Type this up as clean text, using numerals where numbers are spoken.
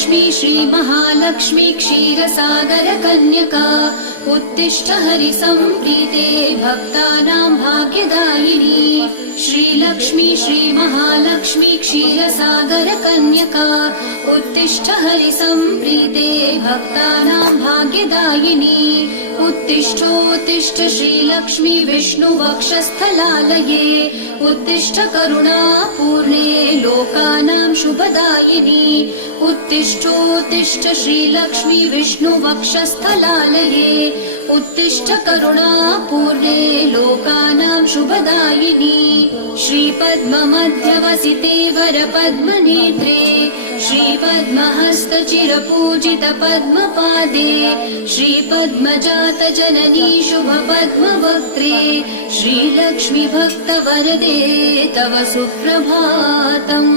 श्रीलक्ष्मी श्रीमहालक्ष्मी क्षीरसागरकन्यका उत्तिष्ठ हरिसम्प्रीते भक्तानां भाग्यदायिनी। श्रीलक्ष्मी श्रीमहालक्ष्मी क्षीरसागरकन्यका उत्तिष्ठ हरिसम्प्रीते भक्तानां भाग्यदायिनी। उत्तिष्ठोत्तिष्ठ श्रीलक्ष्मी विष्णुवक्षस्थलालये उत्तिष्ठ करुणापूर्णे लोकानां शुभदायिनी। उत्तिष्ठोत्तिष्ठ श्रीलक्ष्मी विष्णुवक्षस्थलालये उत्तिष्ठ करुणापूर्णे लोकानां शुभदायिनी। श्रीपद्ममध्यवसिते वरपद्मनेत्रे श्रीपद्महस्तचिरपूजित पद्मपादे श्रीपद्मजातजननी शुभपद्मवक्त्रे श्रीलक्ष्मी भक्तवरदे तव सुप्रभातम्।